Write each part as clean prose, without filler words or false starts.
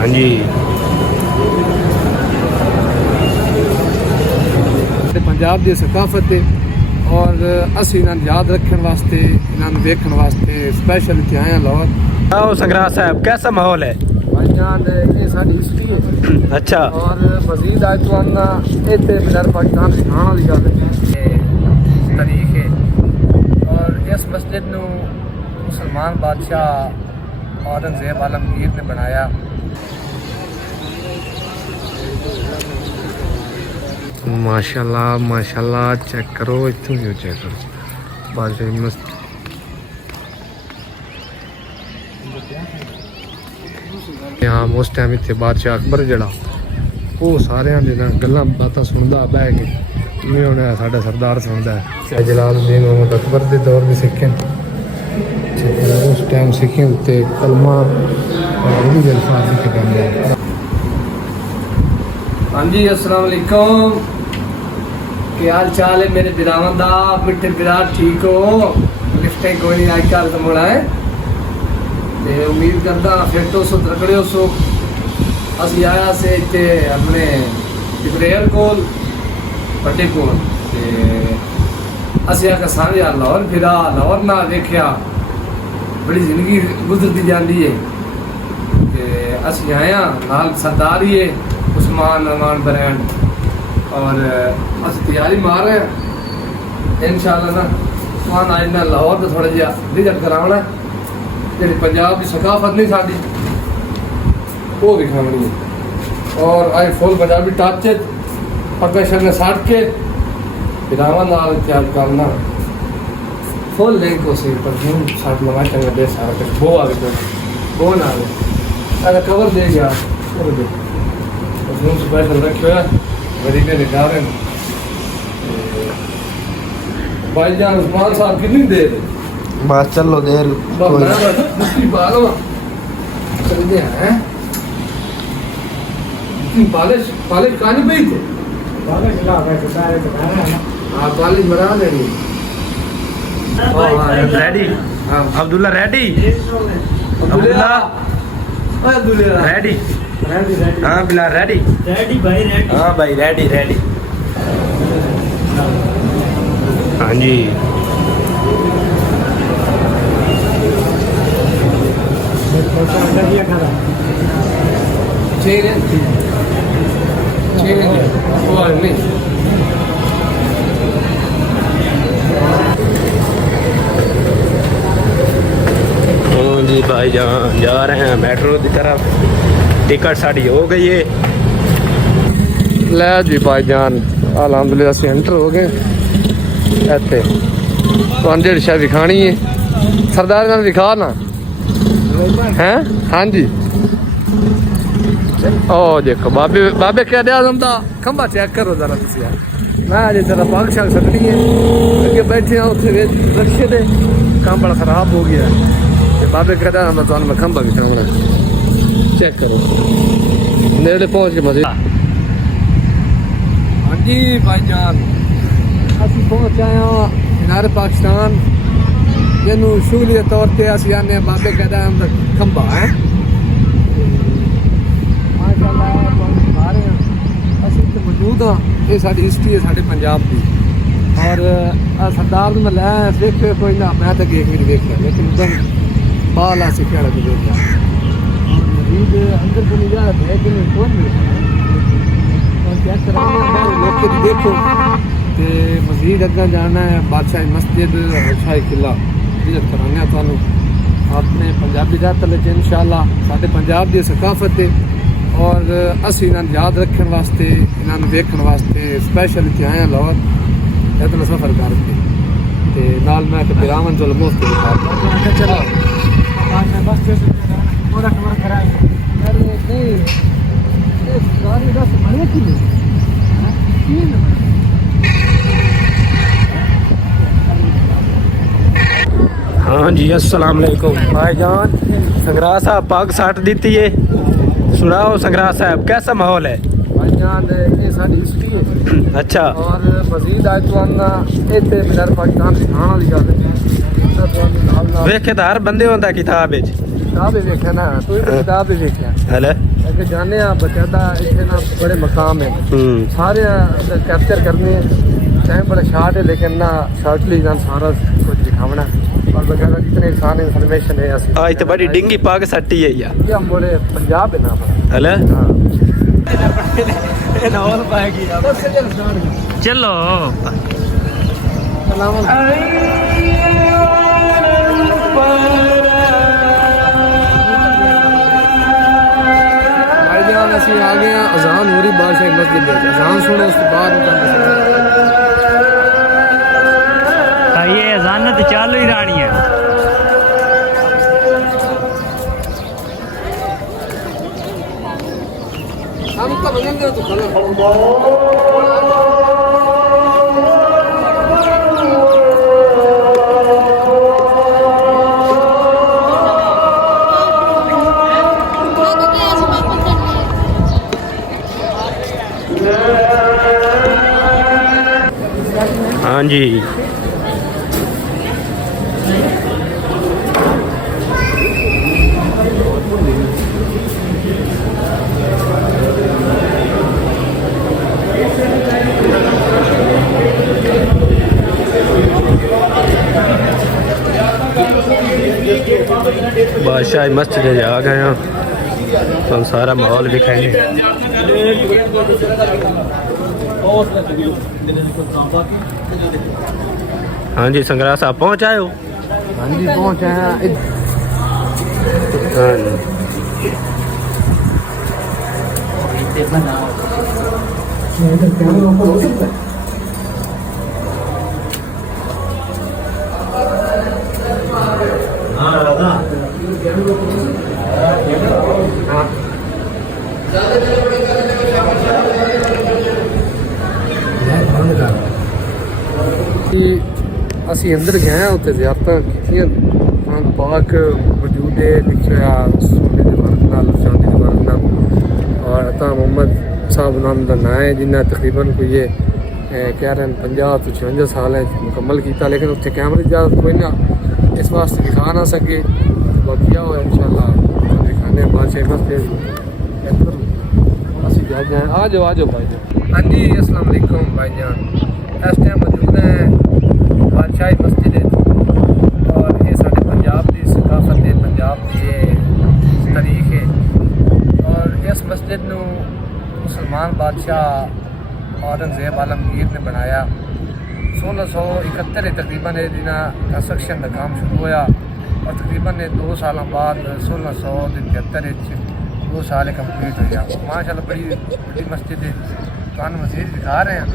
हाँ जी पंजाब की सकाफत है और असी इन्हें याद रखने वास्ते इन्हें देखने वास्ते स्पेशल इतने आए हैं लाहौर। आओ संगराह साहब, कैसा माहौल है? भाईजान ये सारी हिस्ट्री है अच्छा। और मजीद आज तो आना इतने मिनर पाकिस्तान सिखाने वाली गल तारीख है। और इस मस्जिद को मुसलमान बादशाह औरंगजेब आलमगीर ने बनाया। माशाल्लाह माशाल्लाह, चेक करो इतनी व्यू चेक करो बादशाह मस्त। यहाँ उस टाइम इतने बादशाह अकबर जड़ा वो सारे गल्लां बातां सुनदा बह के इवें हुण साडा सरदार सुनदा है। जलालुद्दीन मोहम्मद अकबर के दौर में सिखे उस टाइम सिखे उत्ते कलमा और भी अल्फाज लिखे जाते हैं। हाँ जी अस्सलाम वालेकुम, क्या हाल चाल है मेरे बिरावन दा? मिट्टे बिरा ठीक हो? लिफ्टें कोई नहीं अजकल तो मुड़ा है ते उम्मीद करदा फिट हो सो तकड़े हो सो। असी आया से इत्थे अपने डिबरेयर कोल बड्डे कोल ते असी आखा सारे यार लाहौर फिरा लाहौर ना देखिया बड़ी जिंदगी गुजरती जाती है ते असी आया नाल सरदार ही है उस्मान रहमान ब्रांड और अस तैयारी मार रहे हैं इंशाल्लाह ना। उस्मान आज ना लाहौर तो थोड़ा जिहा विजिट करावना जी पंजाब की सकाफत नहीं साड़ी वो दिखानी है। और आज फुल पंजाबी टच पक्का शर्ने साट के फिरावा नाल तैयार करना फुल लिंक हो सी परफ्यूम साट लगा चंगा दे सारा वो आ गया वो ना अगर कवर दे गया वो दे परफ्यूम स्पेशल रखे हुआ बड़ी ने निकाल रहे भाईजान। उस्मान साहब कितनी देर बस चलो देर पालिश पालिश कहानी पे थे हाँ पालिश बना लेंगे। Ready Abdullah ready Abdullah ready हाँ बिलाल रेडी रेडी भाई रेडी। हाँ भाई रेडी रेडी। हाँ जी ठीक है ठीक है और नहीं हाँ जी भाई जा रहे हैं मेट्रो की तरफ। टिकट साड़ी हो गई है। ले जी भाईजान अलहमदुलिल्लाह असीं एंटर हो गए इत्थे तुहानूं जेह्ड़ी शै विखानी है सरदार नाल विखा ना हैं। हाँ जी ओ देखो बाबे बाबे कहदे आज़म दा खंबा चेक करो जरा तुसीं यार। मैं अजे जरा पाग शाग सटनी है अगे बैठे हाँ उत्थे रक्शे दे काम बड़ा खराब हो गया ते बाबे कहदे आज़म दा तुहानूं मैं खंबा विखावना चेक करो नेड़े पहुंच के मजे। हाँ जी भाईजान असीं पहुंच आए हाँ मीनार पाकिस्तान जिन्हों शूली के तौर पर असीं आने बाबे कहदा आज़म दा खंबा है। माशाअल्लाह तुहानूं दिखा रहे हैं असीं इत्थे मौजूद हाँ। ये साडी हिस्ट्री है साडे पंजाब की और सरदार मैं लै देखे कोई ना मैं तो गेट भी देखा लेकिन एकदम बाल आ सिक्के वाला देखा मरीज अंदर को नहीं जा रहा है कि नहीं कौन और क्या कराना लोग देखो तो मजीद अगर जाना है बादशाह मस्जिद शाही किला विजिट कराने थानू अपने पंजाबी रात इंशाअल्लाह साडे पंजाब की सकाफत है और असी इन्हें याद रखने वास्ते इन्हें देखने वास्ते स्पेशल इतने आए हैं लाहौर इतना सफ़र करके नाल मैं बिरावन चलो मुफ्त चलो हाँ जी अस्सलाम वालेकुम भाईजान। संगराह साहब पाग साट दी है। सुनाओ संगराह साहब कैसा माहौल है? भाईजान ये सारी हिस्ट्री है। अच्छा। और मजीद आज तो आना इतने मीनार पाकिस्तान सिखाने वाली गल वेखे तो हर बंदे होंदा किताब विच किताब ही देखा ना तू ही किताब ही देखा हले अगर जाने बचादा इतने ना बड़े मकाम है सारे कैप्चर करने टाइम बड़ा शार्ट है लेकिन ना शॉर्टली सारा कुछ दिखावना और बकायदा जितने इंसान इन्फॉर्मेशन है आज तो बड़ी डिंगी पाग सट्टी है यार ये मोरे पंजाब है ना हले हाँ चलो भाईजान ऐसी आ गए अजान हो रही बाहर से एक मस्जिद में अजान सुनो उसके बाद ये अजान तो चालू ही रानी है हम तो बदल दे तो खलो हाँ जी बादशाह मस्जिद आ गए हैं तो सारा माहौल दिखाएंगे हाँ जी संग्राह साहब पहुँच आए हो हाँ जी पहुँचे हैं ਅਸੀਂ ਅੰਦਰ ਗਏ ਉੱਥੇ ਜ਼ਿਆਰਤਾਂ ਕੀਤੀਆਂ ਖਾਨ ਪਾਕ ਮੌਜੂਦ ਹੈ ਲਿਖਿਆ ਸੋਨੇ ਦੇ ਵਰਕ ਨਾਲ ਚਾਂਦੀ ਦੇ ਵਰਕ ਨਾਲ ਔਰ ਅਤਾ ਮੁਹੰਮਦ ਸਾਹਿਬ ਨਾਮ ਦਾ ਨਾਂ ਹੈ ਜਿਨ੍ਹਾਂ ਤਕਰੀਬਨ ਕੋਈ ਇਹ ਕਹਿ ਰਹੇ 50 ਤੋਂ 56 ਸਾਲ ਹੈ ਮੁਕੰਮਲ ਕੀਤਾ ਲੇਕਿਨ ਉੱਥੇ ਕੈਮਰੇ ਦੀ ਇਜਾਜ਼ਤ ਕੋਈ ਨਾ ਇਸ ਵਾਸਤੇ ਦਿਖਾ ਨਾ ਸਕੇ ਬਾਕੀ ਆਓ ਇਨਸ਼ਾਅੱਲਾ ਦਿਖਾਣੇ ਬਾਦਸ਼ਾਹ ਮਸਜਿਦ ਅਸੀਂ ਜਾ ਜਾਏ ਆ ਜਾਓ ਭਾਈ ਜਾਨ हाँ जी अस्सलाम वालेकुम भाई जान इस टाइम मौजूद है बादशाही मस्जिद और ये साढ़े पंजाब की सकाफत है पंजाब की ये तारीख है और इस मस्जिद को मुसलमान बादशाह औरंगजेब आलमगीर ने बनाया 1671 तकरीबन जिन्हें कंस्ट्रक्शन का काम शुरू होया और तकरीबन 2 साल बाद 1673 2 साल कंप्लीट हो गया माशाल्लाह बड़ी मस्जिद है तो मस्जिद दिखा रहे हैं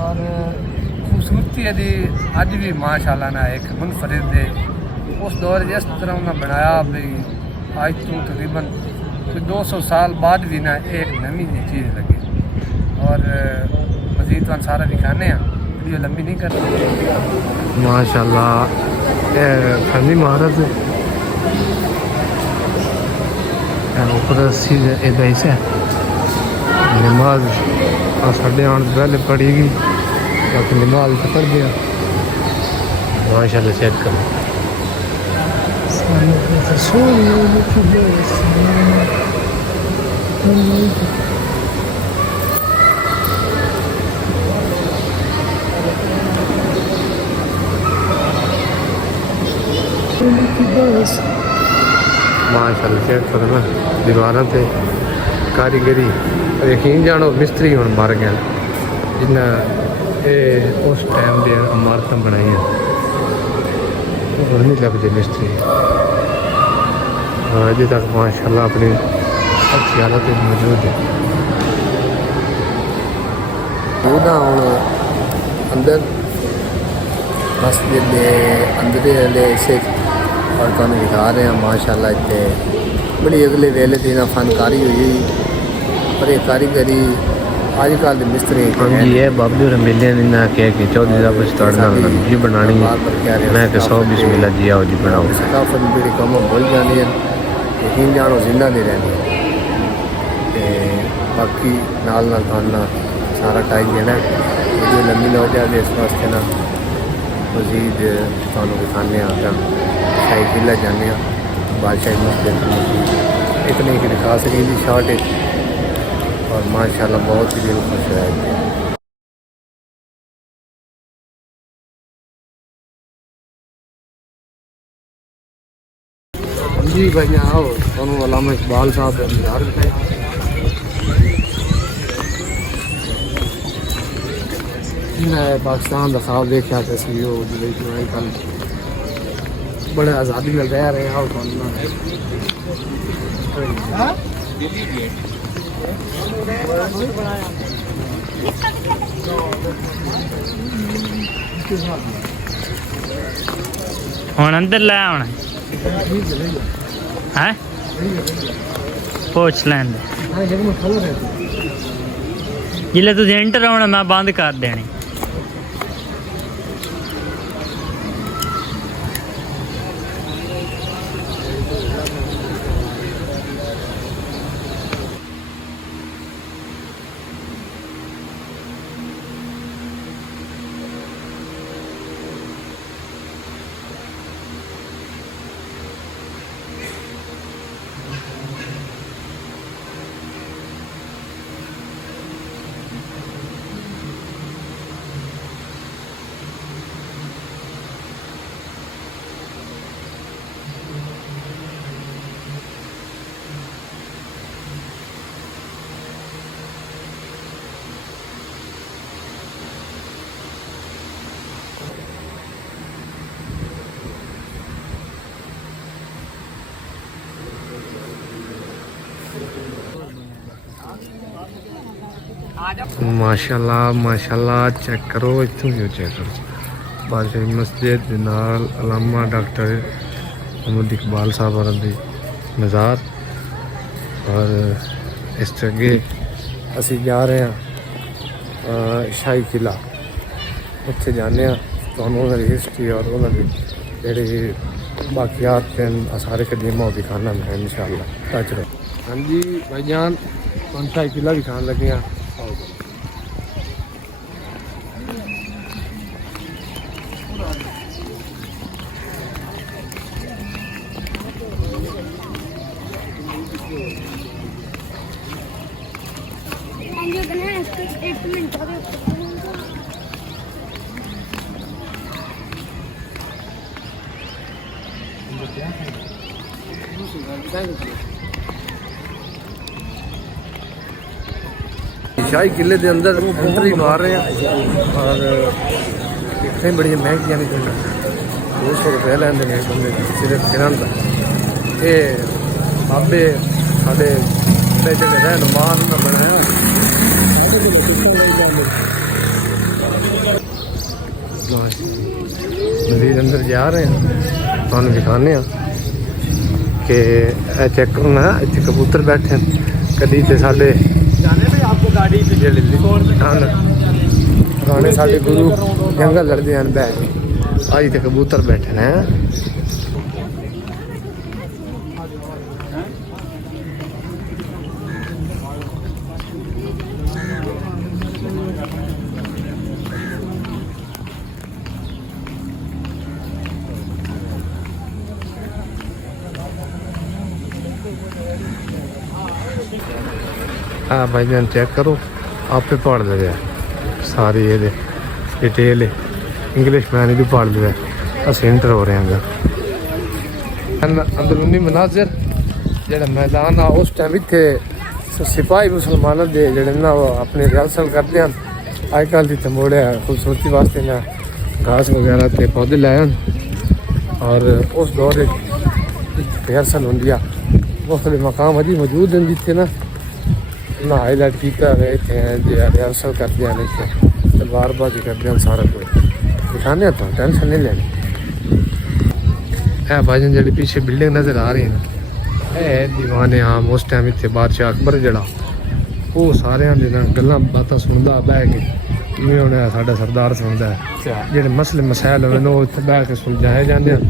और खूबसूरती यदि अज भी माशाल्लाह ना एक मुनफरिद है उस दौर जिस तरह उन्हें बनाया भाई आज तो तकरीबन कोई 200 साल बाद भी ना एक नवी चीज़ लगी और मज़ीद तो सारा दिखाने हैं वीडियो लंबी नहीं करते माशाल्लाह फनी महाराज ऊपर ऐसे नमाज साढ़े आने से पहले पढ़ी गई बाकी नमाज तो पढ़ गया माशाल्लाह चेक करो माशाल्लाह चेक करो ना दीवारों पे कारीगरी यकीन जानो मिस्त्री हूँ मर गए जिन्हें उस टाइम दी इमारत बनाई नहीं लगते मिस्त्री अजे तक माशाल्लाह अपनी अच्छी हालत मौजूद है हूँ अंदर मस्जिद के अंदर से और तुम दिखा रहे हैं माशाल्लाह इतने बड़ी अगले वेले की फनकारी हुई पर ये कारीगरी आजकल के मिस्त्री हाँ जी ये बाबू और मिले ना कह के चौधरी साहब कुछ तोड़ना जी बनानी मैं कि 100 बिस्मिल्लाह जी आओ जी बनाओ सकाफत बड़ी कम भूल जानी है यकीन जानो जिंदा दे रहनी है बाकी नाल खाना सारा टाइम देना वीडियो लंबी ना हो जाए इस वास्ते ना मजीद ਤੁਹਾਨੂੰ ਦਿਖਾਉਂਦੇ ਹਾਂ ਤਾਂ शाही किला जाने बादशाही मस्जिद एक नहीं कि दिखा सकें जी शॉर्ट है और माशाल्लाह बहुत ही दिल खुश है। जी भाई आओ ਤੁਹਾਨੂੰ अलामा इकबाल साहब ਦਾ ਮਜ਼ਾਰ ਦਿਖਾਇਆ। मैं पाकिस्तान का ख्वाब देखा कि ਅਸੀਂ ਉਹ ਜਿਹੜੇ ਕਿ ਅੱਜ ਕੱਲ੍ਹ बड़े आज़ादी में रह रहे हैं। ਹੁਣ ਅੰਦਰ ਲੈ ਆਉਣਾ ਹੈ ਪੁੱਛ ਲੈਣ ਜਿਲੇ ਤੁਸੀਂ ਐਂਟਰ ਆਉਣਾ ਮੈਂ ਬੰਦ ਕਰ ਦੇਣੀ। माशाल्लाह माशाल्लाह चेक करो इतों क्यों चेक करो बादशाही मस्जिद दे नाल अलामा डॉक्टर मोहम्मद इकबाल साहब होरां दी मज़ार और इस अगे असी जा रहे हैं शाही किला उत्थे जाने तुहानूं उन्हां दी हिस्टरी और उन्हां दी जेहड़ी बाकियात सारे कदीमा वो दिखाना मैं इंशाअल्लाह टच रहे। हाँ जी भाईजान तुहानूं शाही किला दिखाने लगे हैं। शाही किले के अंदर एंट्री मार रहे हैं और इतनी बड़ी महंगी नहीं 200 रुपये लेंगे ने बंदे सिर्फ गिरन का। ये बाबे साढ़े जो रहनुमान बनाया मजीद अंदर जा रहे हैं तुम दिखाने कि चेक करना इतने कबूतर बैठे कदी तो साढ़े पुराने साढ़े गुरु जंगल लड़ते हैं बैठ अज तो कबूतर बैठे हैं। हाँ भाई जान चेक करो आपे पढ़ ले सारी ये डिटेल इंग्लिश मैन भी पढ़ ले अस इंटर हो रहे हैं अंदरूनी मनाजर जो मैदान आ उस टाइम इतने सिपाही मुसलमानों के जोड़े ना वो अपने रिहर्सल करते हैं। अजकल की तमोड़े खूबसूरती वास्ते ना घास वगैरह के पौधे लाए और उस दौर रिहर्सल होंगी मुख्तलिफ मकाम अभी मौजूद हैं जितने ना हाईलाइट किया गया इतने रिहर्सल करते हैं इतने तलवारबाजी करते हैं सारा कुछ दिखाने तो टेंशन नहीं लेनी है। भाईजान जी पीछे बिल्डिंग नज़र आ रही है है दीवाने आम उस टाइम इतने बादशाह अकबर जड़ा वो सारे गल्लां बातां सुनदा बह के जिवें हुण साडा सरदार सुनदा है जेह्ड़े मसले मसाइल होवे ओह इत्थे बह के सुलझाए जांदे हन।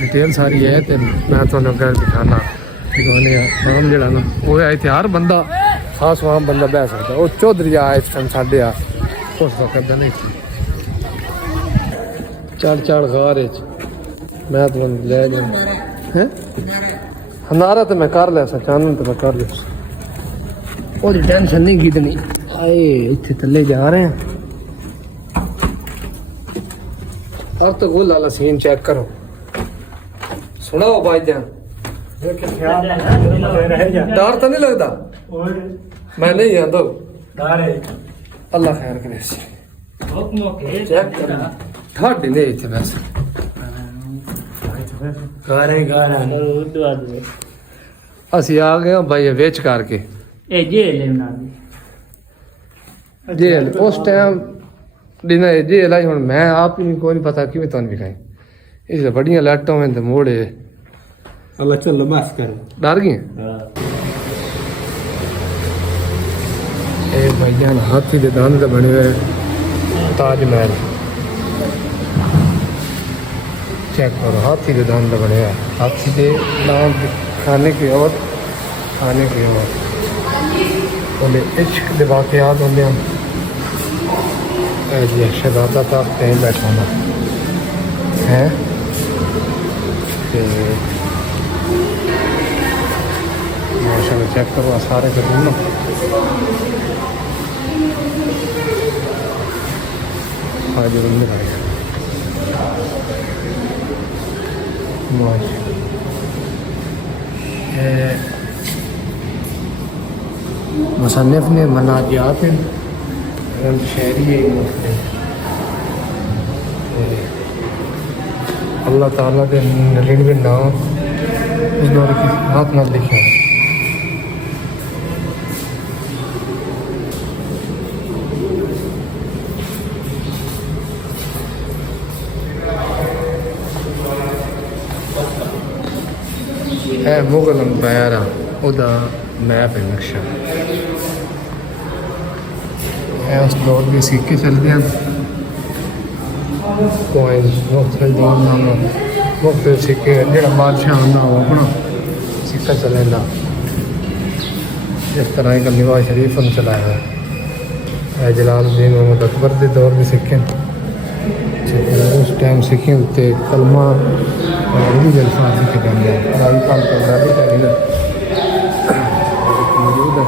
डिटेल सारी है तो मैं तुहानूं अग्गें दिखाना दिखाने आम जड़ा ना वो है इत्थे हर बंदा खास आम बंदा बह सकदा। वो चौधरी आ इस टाइम साढ़े आ उस वक्त नहीं चढ़ गार मैं तो ले जा हनारा तो मैं कर लिया चानन तो मैं कर लिया वो टेंशन नहीं कितनी आए इतने थले जा रहे हैं और तो गोल वाला सीन चेक करो सुनाओ भाईजान डर तो नहीं लगता मैं नहीं आंदा अल्लाह खैर करे चेक कर थर्ड नहीं इतने वैसे ਅਸੀਂ ਆ ਗਏ ਭਾਈ ਵੇਚ ਕਰਕੇ ਇਹ ਜੇਲ ਹੈ ਉਹਨਾਂ ਦੀ जेल उस टाइम डिना जेल आई हूँ मैं आप ही कोई नहीं पता कि तुम भी खाई इसलिए बड़िया लाइटों में मोड़े अल्लाह चलो बस कर डर गई भाईजान हाथी के दांत बने हुए ताजमहल चेक करो हाथी के दांत बने हुए हाथी के दांत खाने की और खाने की और बोले इश्क के वाकयात होंगे हम शहजादा था कहीं बैठा ना है माशाल्लाह चेक करो सारे करूँ ना आज रूम में आएगा मुसन्निफ ने मनाजियात शहरी अल्लाह ताला के 99 नाम उस दौर की हाथ ना लिखे है मुगल अंपायर ओदा मैप है नक्शा है उस दौर के सिक्के चलते हैं कोइन मुख्तलिफ दौर नाम मुख्तलिफ सिक्के जो बादशाह आंदा वो अपना सिक्का चलेगा इस तरह का निवाज शरीफ ने चलाया है जलालुद्दीन मोहम्मद अकबर के दौर में सिक्के उस टाइम सिक्के उत्ते कलमा उर्दू अल्फाज लिखे जाते हैं मौजूद है